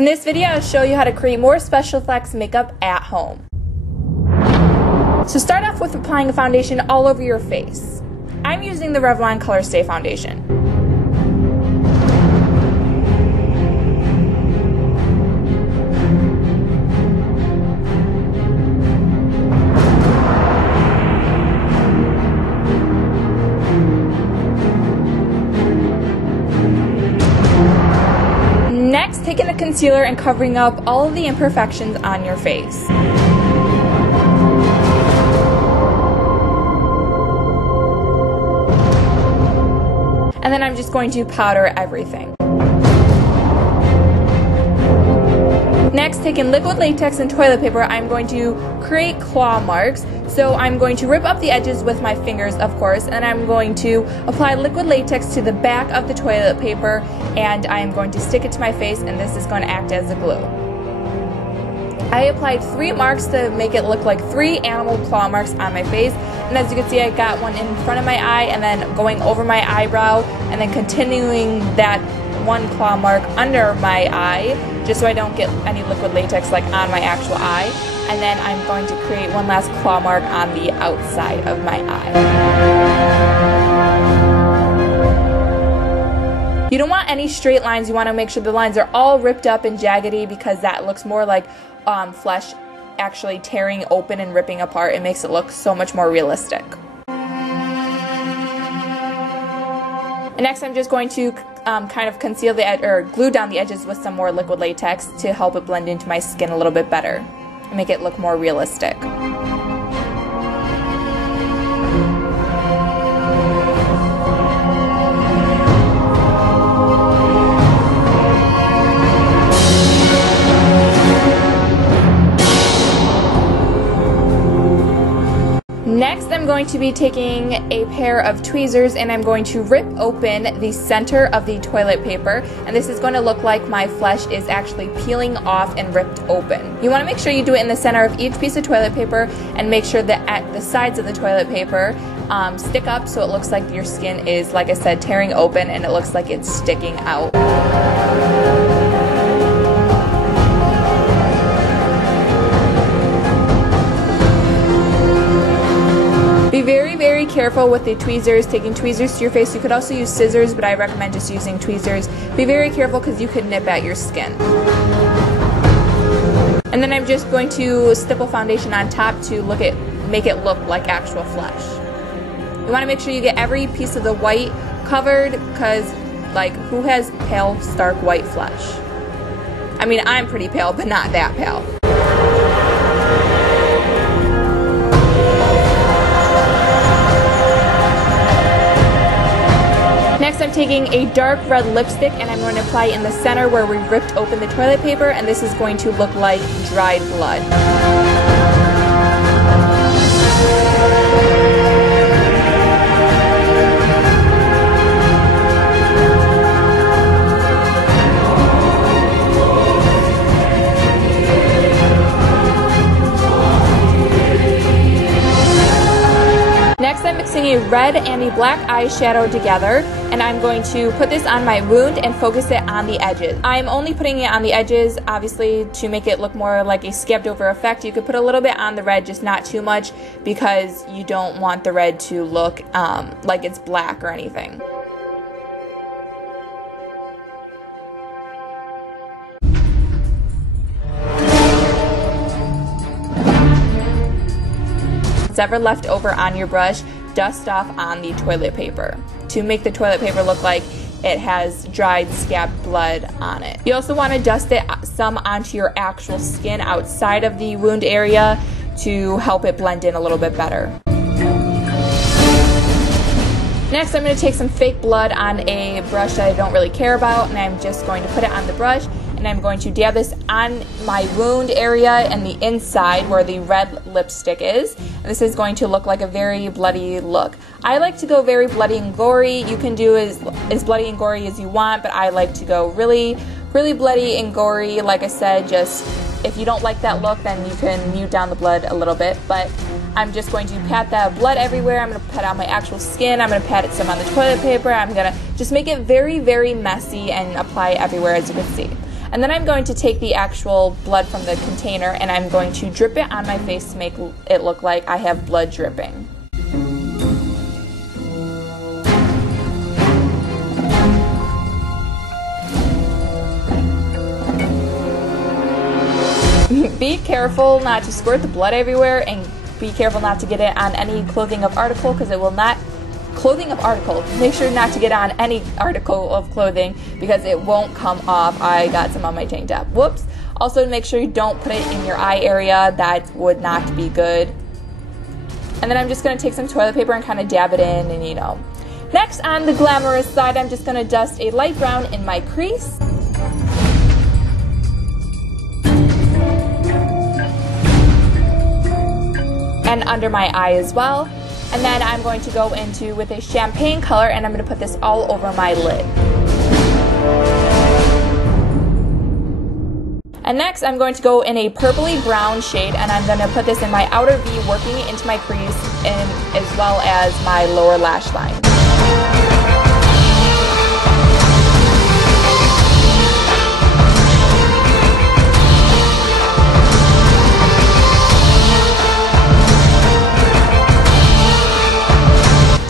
In this video, I'll show you how to create more special effects makeup at home. So start off with applying a foundation all over your face. I'm using the Revlon Color Stay Foundation. Next, taking a concealer and covering up all of the imperfections on your face. And then I'm just going to powder everything. Next, taking liquid latex and toilet paper, I'm going to create claw marks. So I'm going to rip up the edges with my fingers, of course, and I'm going to apply liquid latex to the back of the toilet paper, and I'm going to stick it to my face, and this is going to act as a glue. I applied 3 marks to make it look like 3 animal claw marks on my face, and as you can see, I got one in front of my eye and then going over my eyebrow, and then continuing that 1 claw mark under my eye, just so I don't get any liquid latex like on my actual eye. And then I'm going to create 1 last claw mark on the outside of my eye. You don't want any straight lines. You want to make sure the lines are all ripped up and jaggedy, because that looks more like flesh actually tearing open and ripping apart. It makes it look so much more realistic. And next, I'm just going to kind of conceal the edge, or glue down the edges with some more liquid latex to help it blend into my skin a little bit better and make it look more realistic. Next, I'm going to be taking a pair of tweezers and I'm going to rip open the center of the toilet paper, and this is going to look like my flesh is actually peeling off and ripped open. You want to make sure you do it in the center of each piece of toilet paper, and make sure that at the sides of the toilet paper stick up so it looks like your skin is, like I said, tearing open and it looks like it's sticking out. Be very, very careful with the tweezers, taking tweezers to your face. You could also use scissors, but I recommend just using tweezers. Be very careful because you could nip at your skin. And then I'm just going to stipple foundation on top to make it look like actual flesh. You want to make sure you get every piece of the white covered, because like, who has pale, stark white flesh? I mean, I'm pretty pale, but not that pale. Next, I'm taking a dark red lipstick and I'm going to apply it in the center where we ripped open the toilet paper, and this is going to look like dried blood. Next, I'm mixing a red and a black eyeshadow together, and I'm going to put this on my wound and focus it on the edges. I'm only putting it on the edges, obviously, to make it look more like a scabbed over effect. You could put a little bit on the red, just not too much, because you don't want the red to look like it's black or anything. Whatever left over on your brush, dust off on the toilet paper to make the toilet paper look like it has dried scabbed blood on it. You also want to dust it some onto your actual skin outside of the wound area to help it blend in a little bit better. Next, I'm going to take some fake blood on a brush that I don't really care about, and I'm just going to put it on the brush, and I'm going to dab this on my wound area and the inside where the red lipstick is. And this is going to look like a very bloody look. I like to go very bloody and gory. You can do as bloody and gory as you want, but I like to go really, really bloody and gory. Like I said, just if you don't like that look, then you can mute down the blood a little bit. But I'm just going to pat that blood everywhere. I'm going to pat on my actual skin. I'm going to pat it some on the toilet paper. I'm going to just make it very, very messy and apply it everywhere, as you can see. And then I'm going to take the actual blood from the container and I'm going to drip it on my face to make it look like I have blood dripping. Be careful not to squirt the blood everywhere, and be careful not to get it on any clothing of article, because it will not, make sure not to get on any article of clothing because it won't come off. I got some on my tank top. Whoops. Also, make sure you don't put it in your eye area. That would not be good. And then I'm just going to take some toilet paper and kind of dab it in, and you know. Next, on the glamorous side, I'm just going to dust a light brown in my crease. And under my eye as well. And then I'm going to go into with a champagne color, and I'm going to put this all over my lid. And next I'm going to go in a purpley brown shade, and I'm going to put this in my outer V, working it into my crease and as well as my lower lash line.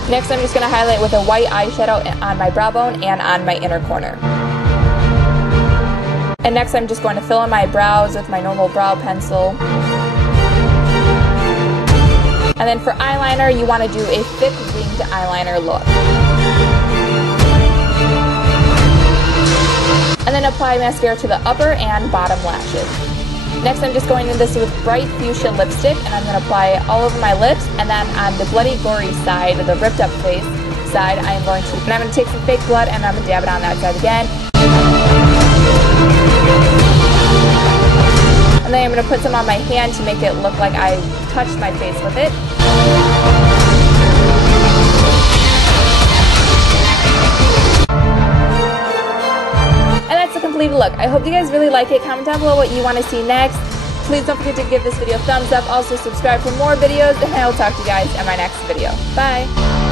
Next, I'm just going to highlight with a white eyeshadow on my brow bone and on my inner corner. And next, I'm just going to fill in my brows with my normal brow pencil. And then for eyeliner, you want to do a thick winged eyeliner look. And then apply mascara to the upper and bottom lashes. Next, I'm just going in this with bright fuchsia lipstick, and I'm going to apply it all over my lips, and then on the bloody gory side, the ripped up face side, I'm going to take some fake blood and I'm going to dab it on that side again. And then I'm going to put some on my hand to make it look like I touched my face with it. Complete look. I hope you guys really like it. Comment down below what you want to see next. Please don't forget to give this video a thumbs up. Also subscribe for more videos, and I will talk to you guys in my next video. Bye!